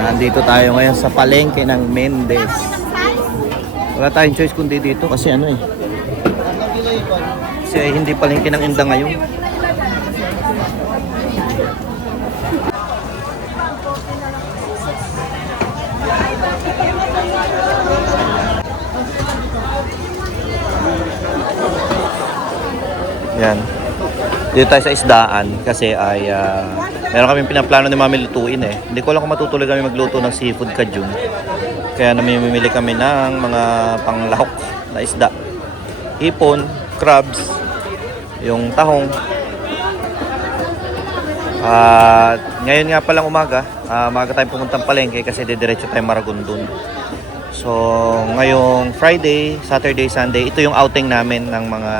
Nandito tayo ngayon sa palengke ng Mendez. Wala tayong choice kundi dito kasi ano eh. Kasi hindi palengke ng Inda ngayon. Yan. Dito tayo sa isdaan kasi ay meron kaming pinaplano ni Mami lutuin eh. Hindi ko alam kung matutuloy kami magluto ng seafood kajun. Kaya namimili kami ng mga panglahok na isda. Hipon, crabs, yung tahong. At ngayon nga palang umaga tayong pumuntang palengke kasi didiretso tayong Maragondon. So ngayong Friday, Saturday, Sunday, ito yung outing namin ng mga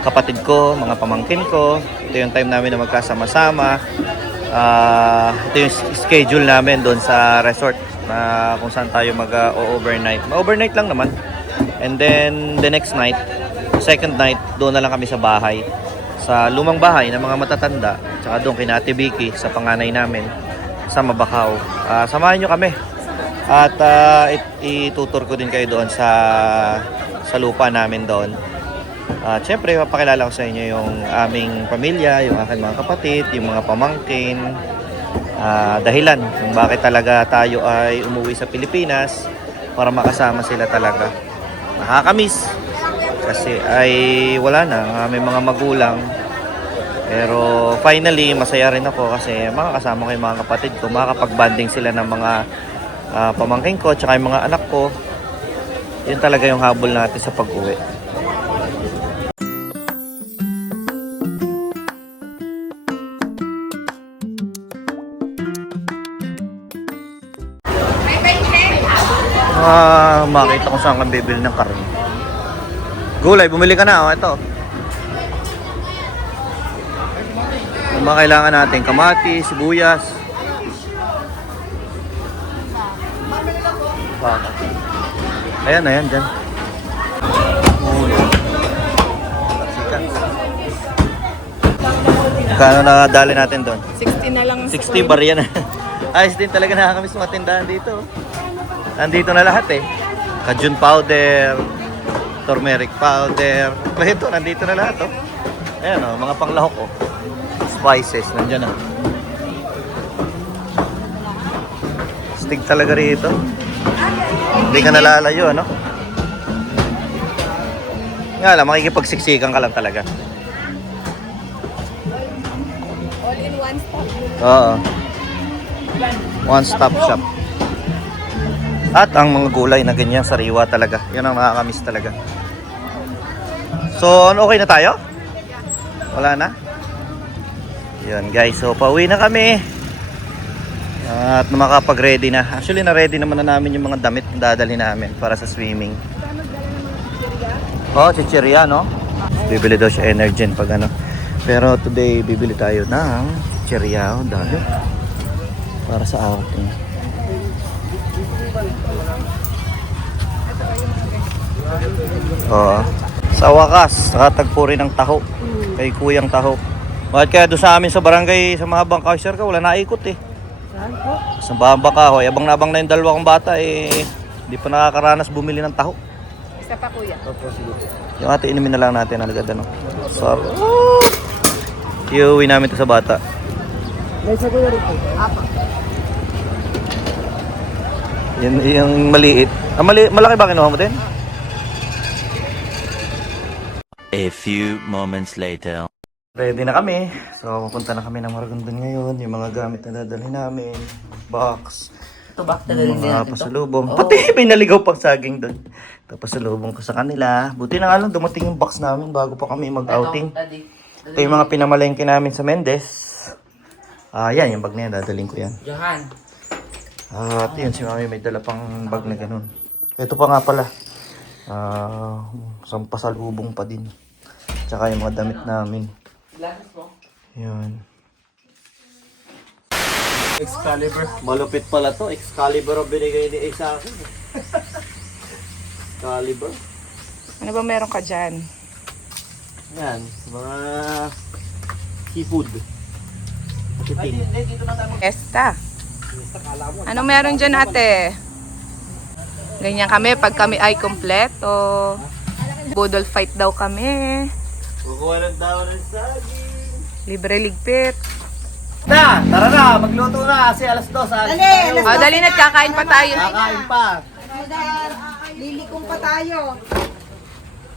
kapatid ko, mga pamangkin ko. Ito yung time namin na magkasama-sama. Ito yung schedule namin doon sa resort na kung saan tayo mag-overnight. Ma-overnight lang naman. And then the next night, second night, doon na lang kami sa bahay. Sa lumang bahay ng mga matatanda. Tsaka doon kina Ate Vicky sa panganay namin sa Mabacao. Samahan nyo kami. At itutur ko din kayo doon sa lupa namin doon. Siyempre, papakilala ko sa inyo yung aming pamilya, yung aking mga kapatid, yung mga pamangkin. Dahilan kung bakit talaga tayo ay umuwi sa Pilipinas para makasama sila talaga. Nakakamiss kasi ay wala na ang aming mga magulang. Pero finally, masaya rin ako kasi makakasama ko yung mga kapatid ko. Makakapag-banding sila ng mga pamangkin ko at yung mga anak ko. Yun talaga yung habol natin sa pag-uwi. Makita ko saan kang bibili ng karne. Gulay, bumili ka na. Ito. Kung mga kailangan natin, kamati, sibuyas. Ayan, dyan. Kano na dali natin doon? 60 na lang. 60 bar yan. Ayos din talaga nakakamiss mga tindahan dito. Nandito na lahat eh. Cajun powder, turmeric powder. Ito, nandito na lahat oh. Ayan oh, mga panglahok oh. Spices, nandyan oh. Stig talaga rito. Hindi ka nalalayo ano. Nga lang, makikipagsiksikan ka lang talaga. All in one stop. Oo. One stop shop. At ang mga gulay na ganyan, sariwa talaga. Yan ang nakakamiss talaga. So, okay na tayo? Wala na? Yan guys, so pauwi na kami. At makapag-ready na. Actually, na-ready naman na namin yung mga damit na dadali namin para sa swimming. Oh, chichirya, no? Bibili daw siya Energen pag ano. Pero today, bibili tayo ng chichirya. Oh, dali. Para sa outing. Oo. Sa wakas, nakatagpo rin ng taho. Kay Kuyang Taho. Bakit kaya doon sa amin sa barangay sa Mahabang Kahoy, sir ka, wala naikot eh. Saan po? Sa Mahabang Kahoy, abang na yung dalawa kong bata eh, hindi pa nakakaranas bumili ng taho. Isa pa kuya. Opo, sige. Yung ate, inumin na lang natin, alagad ano. Sarap. Iuwi namin ito sa bata. May sa kuya rin po. Apa. Yung maliit. Malaki ba kinuha mo din? A few moments later. Ready na kami. So, pupunta na kami ng Maragondon ngayon. Yung mga gamit na dadalhin namin. Box. Ito ba? Dadalhin din Mga natin ito? pasalubong. Pati may naligaw pang saging doon. Tapos pasalubong ko sa kanila. Buti na nga lang dumating yung box namin bago pa kami mag-outing. Ito yung mga pinamalengke namin sa Mendez. Yan, yung bag na yan. Dadalhin ko yan. Johan. At yun, si Mami may dala pang bag na ganun. Ito pa nga pala. Isang pasalubong pa din. Tsaka yung mga damit namin. Yan. Excalibur. Malupit pala to. Excalibur ang binigay ni Ace sa akin. Excalibur. Ano ba meron ka dyan? Yan. Mga seafood. Esta. Anong meron dyan, ate? Ganyan kami pag kami ay kompleto. Budol fight daw kami. Kukuha ng daw ng saging. Libre ligpit. Na, tara na, magluto na kasi alas 2. Dali, O, dali na, kakain pa tayo. Kakain pa. lilikong pa tayo.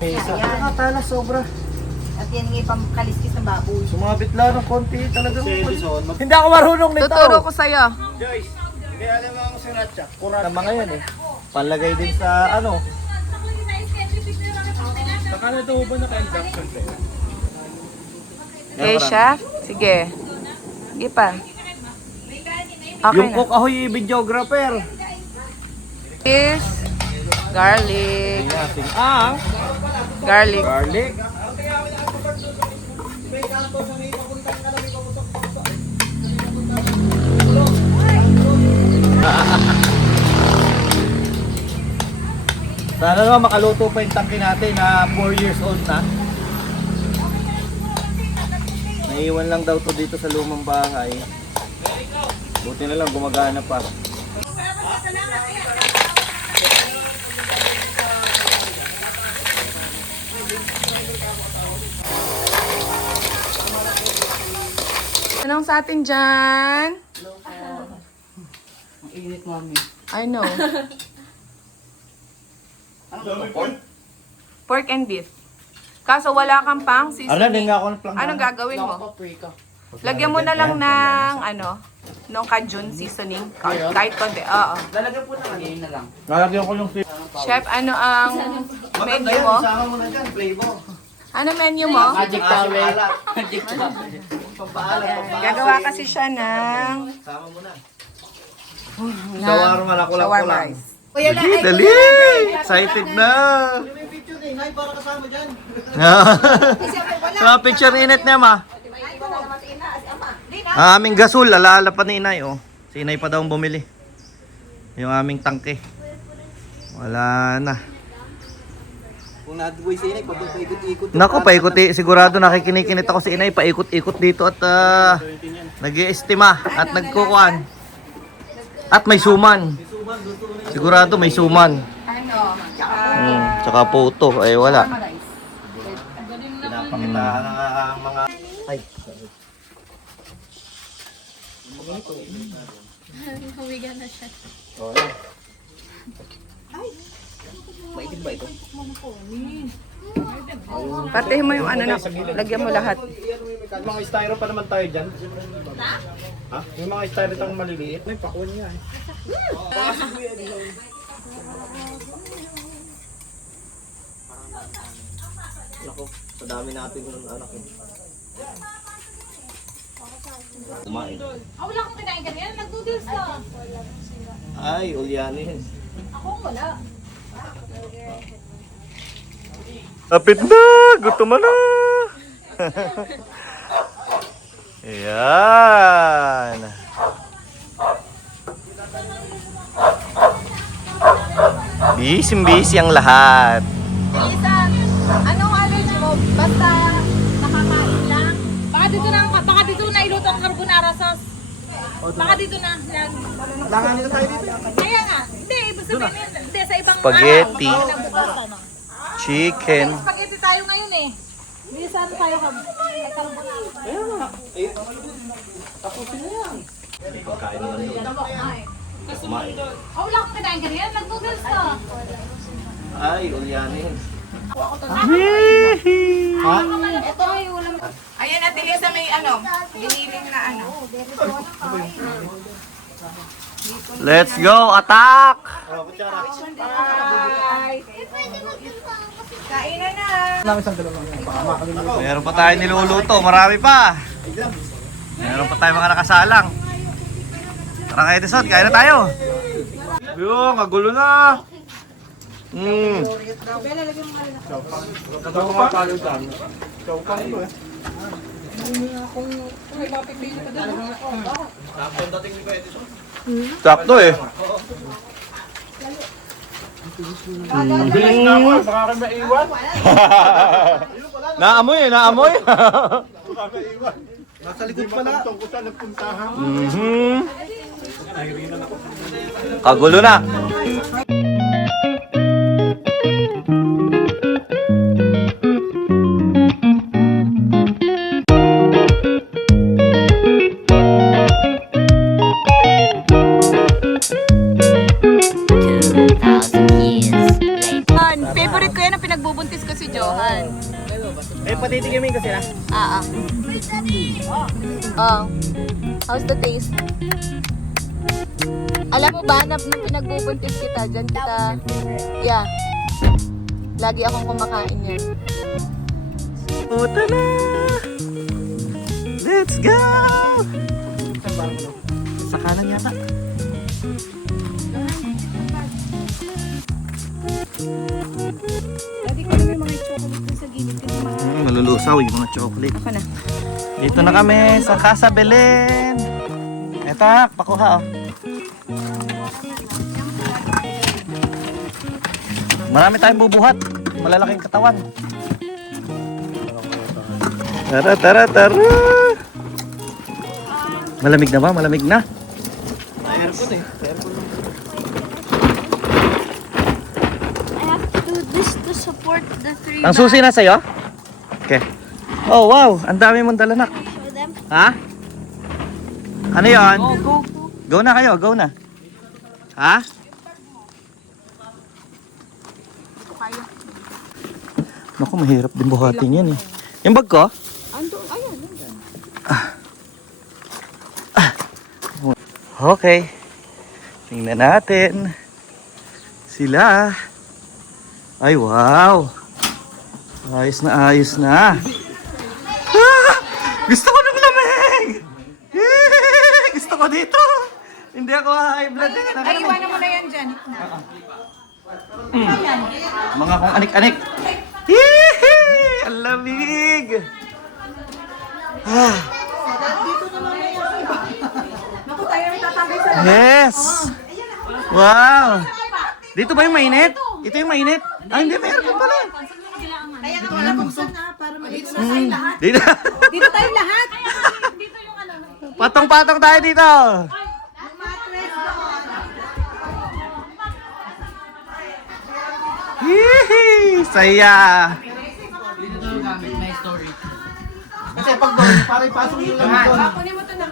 Nakatala sobra. At yan nga pang kaliskis ng baboy. Sumabit lang ng konti talaga. Hindi ako marunong nito. Tuturo ko sa'yo. Joyce, kaya alam mo ang sriracha. Kurang ng mga yan eh. Panlagay din sa ano. Nakala ito ba naka-induction tayo? Eh, chef? Sige. Sige pa. Okay Yung na. cook ahoy videographer. Is garlic. Ang Garlic. garlic. Sana naman makaluto pa yung tangke natin na 4 years old na. Naiwan lang daw to dito sa lumang bahay. Buti na lang gumagana pa. Anong sa atin dyan? Ang init, mami. I know. Pork and beef. Kaso wala kang pang Ano, seasoning. din nga ako ng planggana. Anong gagawin mo? Lagyan mo na lang ng nung Cajun seasoning. Kahit konti. Oo. Lalagyan ko yung Chef, ano ang menu mo? Isama mo na dyan, flavor. Ano menu mo? Magic towel. Magic towel. Pampaalat, Gagawa kasi siya ng Sama mo na. Shawarma na kulang shawarma kulang. rice. Dali, dali! Excited na! May picture ni Inay para kasama dyan. Sa picture init niya, ma. Aming gasol, alaala pa ni Inay, oh. Si Inay pa daw ang bumili. Yung aming tangke. Wala na. Kung nadugoy sa inay, paikot-ikot. Naku, paikot, sigurado nakikinikinit ako si Inay, paikot-ikot dito at nag-iestima at nagkukuhan. At may suman. Sigurado may suman. Ano? Tsaka puto, ay wala. Shawarma rice. Pinapakitaan ng mga... Ay, Huwigan na siya. Maitig ba ito? Partihin mo yung ano na. Lagyan mo lahat. May mga styro pa naman tayo dyan. Ha? May mga styro tayong maliliit. May pakuan niya eh. Naku, sa dami natin ng anak eh. Kumain. Wala akong kinain ganyan. Nag-noodles ka. Ay, ulyanin. Ako wala. Lapit na! Gutom na! Ayan! Busy ang lahat. Isan, anong allergy mo? Basta nakakain lang. Baka dito na iluto ang carbonara sauce. Baka dito na. Yan. Langan nila tayo dito. Kaya nga. Hindi, ibig sabihin. Hindi, sa ibang Spaghetti. ano. Chicken. Spaghetti tayo ngayon eh. Hindi saan tayo carbonara. Wala akong kinain ganyan. Nag-noodles ka. Ay, ulyanin. Ito ay ulam. Ayan, Ate Lisa, may biniling na Let's go! Attack! Kainan na! Meron pa tayo niluluto. Marami pa. Meron pa tayo mga nakasalang. Tara kayo, Edison. Kain na tayo. Yung, kagulo na. Sakto eh. Bilis na ako. Baka kayo maiwan. Naamoy eh, naamoy. Nasa likod pala. Tungkol sa nagpuntahan. Kagulo na. Favorite ko yan ang pinagbubuntis ko si Johan. Eh, patitikimin kasi na. Oh. How's the taste? Alam mo ba, nung pinagbubuntis kita, dyan kita, yeah. Lagi akong kumakain yan. Puta na! Let's go! Sa kanan yata. Malulusaw yung mga chocolate. Ako na. Dito na kami sa Casa Belen. Eto, pakuha oh. Marami tayong bubuhat. Malalaking katawan. Tara, tara, tara. Malamig na ba? Malamig na. Aircon eh. I have to do this to support the three. Ang susi na sa'yo? Okay. Oh, wow. Ang dami mong dala, nak. Show them. Ha? Ano yun? Go na kayo, go na. Ha? Naku, mahirap din buhatin yan eh. Yung bag ko? Okay. Tingnan natin. Sila. Ay, wow. Ayos na, ayos na. Ah! Gusto ko ng lamig! Gusto ko dito. Hindi ako high blood. Ay, iwanan mo na yan dyan. Mga kong anik-anik. Hihi! Ang lamig! Ah. Naku, tayo rin tatambay sa Yes! Wow! Dito ba yung mainit? Ito yung mainit? Ah, hindi. Meron pa pala. Kaya nga wala buksan na para maliit na tayo lahat. Dito. Dito tayo lahat. Patong-patong tayo dito. Hihi! Saya! Kasi pag doon, para ipasok yung lamig doon. Kunin mo ito na.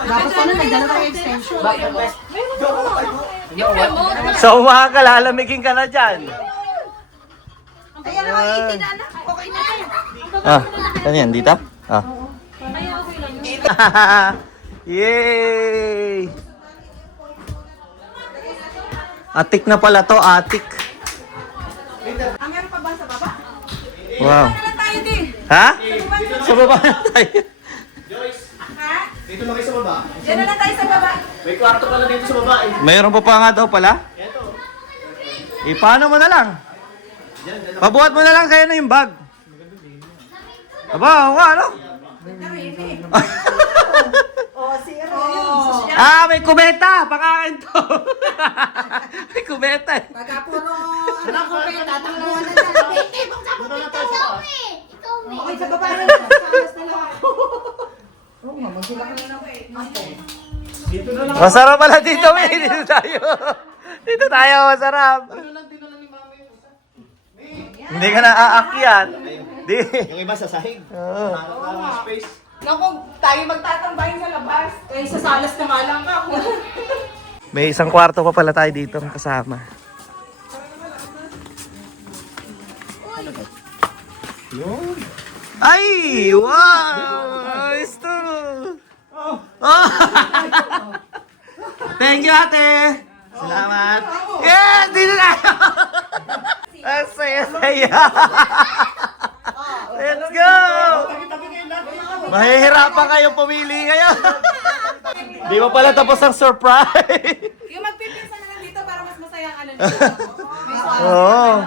Dapat ano, nagdala tayo extension. So umaga, lalamigin ka na dyan. Ayan naman, 18 na anak. Okay na yan. Ah, ano yan? Dito? Ah. Yay! Atik na pala to, atik. Ang meron pa ba sa baba? Wow. Wala tayo din. Ha? Sa baba na tayo. Ha? Dito lang kayo sa baba. Diyan na lang tayo sa baba. May kwarto pala dito sa baba eh. Mayroon pa nga daw pala? Eh, paano mo na lang? Pabuhat mo na lang kayo na yung bag. Aba, oo nga, ano? Ah, may kumeta! Pakain to! May kumeta eh. Pagka puro, ano ko kayo, tatakbuhan na dyan. Hindi, kung sa puti ito. Okay, sa baba na lang. Salas na lang. Oo nga, magsila ka na lang. Dito na lang. Masarap pala dito, may. Dito tayo. Dito tayo, masarap. Hindi ka na aakyat. Di. Yung iba sa sahig. Oo. Space. Naku, tayo magtatambahin sa labas. Eh, sa salas na nga lang ka. May isang kwarto pa pala tayo dito kasama. Ay! Wow! Gusto! Oh. Thank you, ate! Salamat! Yes! Dito na! Ang saya-saya! Let's go! Mahihirapan kayong pumili ngayon. Di ba pala tapos ang surprise? Yung magpipinsa na lang dito para mas masaya ang ano dito. Oo.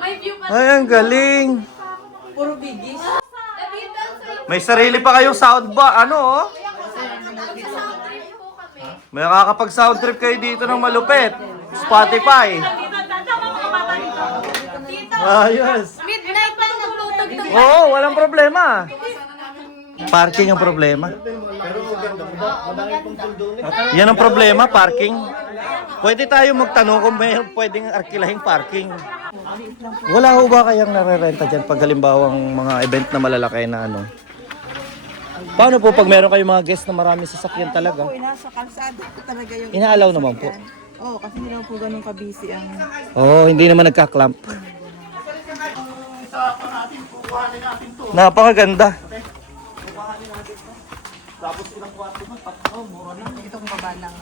May view pa. Ay, ang galing. Puro bigis. May sarili pa kayong sound ba? Ano, oh? May nakakapag-sound trip kayo dito ng malupit. Spotify. Ayos. Midnight pa tutulog. Oo, walang problema. Parking ang problema. Pero maganda. Madami pong pool doon eh. Yan ang problema, parking. Pwede tayo magtanong kung may pwedeng arkilahing parking. Wala ho ba kayang narerenta dyan pag halimbawang mga event na malalaki na ano? Paano po pag meron kayong mga guests na marami sasakyan talaga? Po, nasa kalsada po talaga yung... Inaalaw naman po. Oo, kasi hindi naman po ganun kabisi ang... Oo, hindi naman nagka-clamp. Napakaganda. Itong baba lang.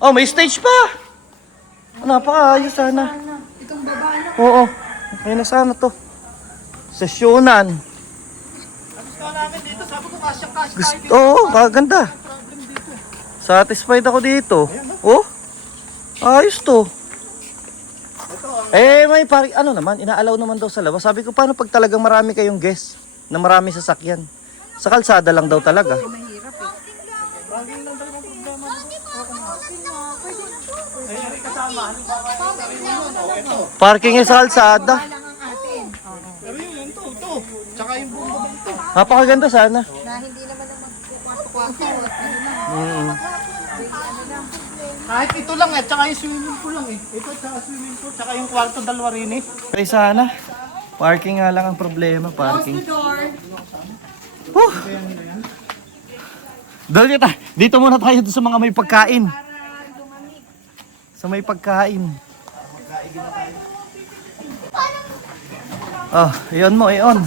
Oh, may stage pa! Napakaayos sana. Itong baba lang. Oo, kaya na sana to. Sesyonan. Oo, kaganda. Satisfied ako dito. Oh, ayos to. May ano naman, inaalaw naman daw sa labas. Sabi ko, paano pag talagang marami kayong guests na marami sasakyan? Sa kalsada lang daw talaga. Parking sa kalsada. Pero yun, to. Tsaka yung buong babang to. Napakaganda sana. Na hindi naman ang magkukwasto-kwasto. Kahit ito lang eh, tsaka yung swimming pool lang eh. Ito tsaka swimming pool, tsaka yung kwarto dalawa rin eh. Kaya sana. Parking nga lang ang problema, parking. Whew. Doon kita. Dito muna tayo sa mga may pagkain. Sa may pagkain. Oh, iyon mo, iyon.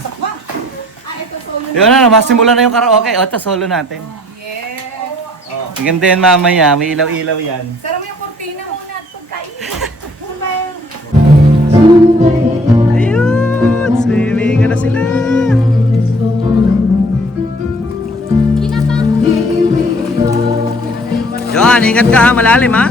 Yun na, masimulan na yung karaoke. O, ito solo natin. Yes. Oh, ganda yan mamaya. May ilaw-ilaw yan. Sara mo yung kortina muna at pagkain. Ayun! Swimming na sila! Johan, ingat ka ha, malalim ha?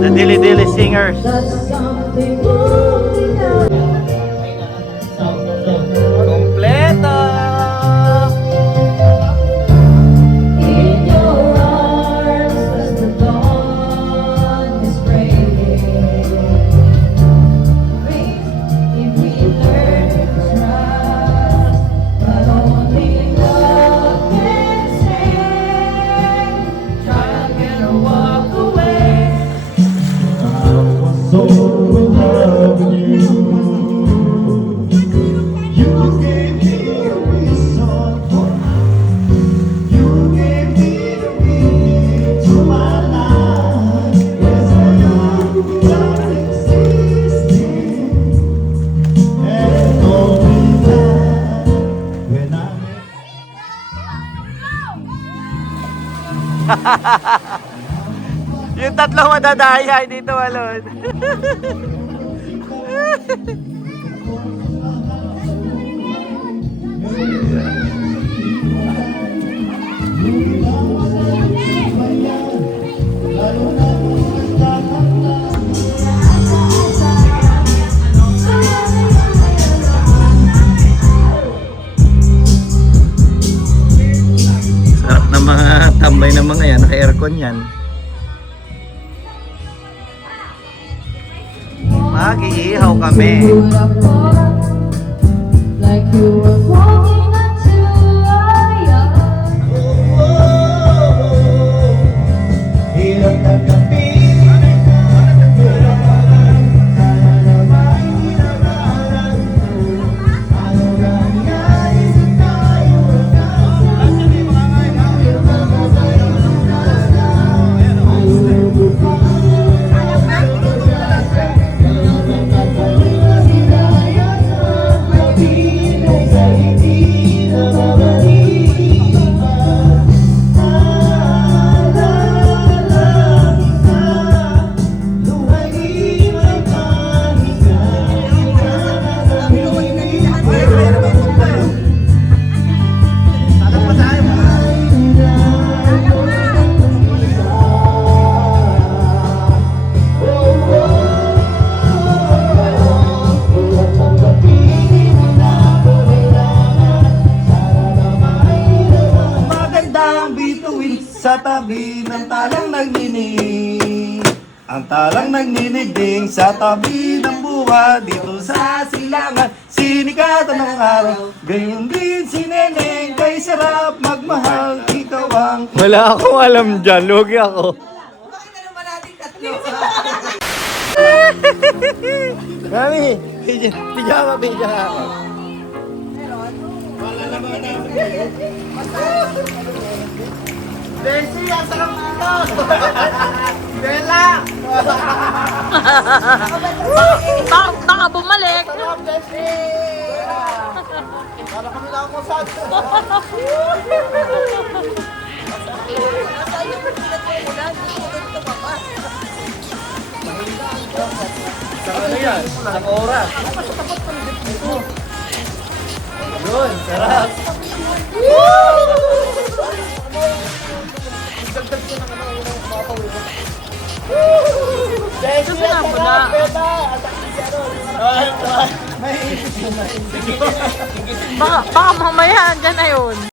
The Dilly Dilly Singers. Kompleto! Yung tatlong madadaya, dito walon. Sarap ng mga tambay ng mga yan, naka-aircon yan. Mag-iihaw kami. tabi ng talang nagninig. Ang talang nagninigding sa tabi ng buwa dito sa silangan. Sinikatan ng araw, gayon din si Neneng. Kay sarap magmahal, ikaw ang... Wala akong alam dyan, lugi ako. Bakit na naman natin tatlo? Mami, pijama. Desi, ang sarap dito! Bella! Baka bumalik. Para kami lang mo sa Sa ano yan? Sa oras. Yun, sarap. Baka mamaya, andyan na yun.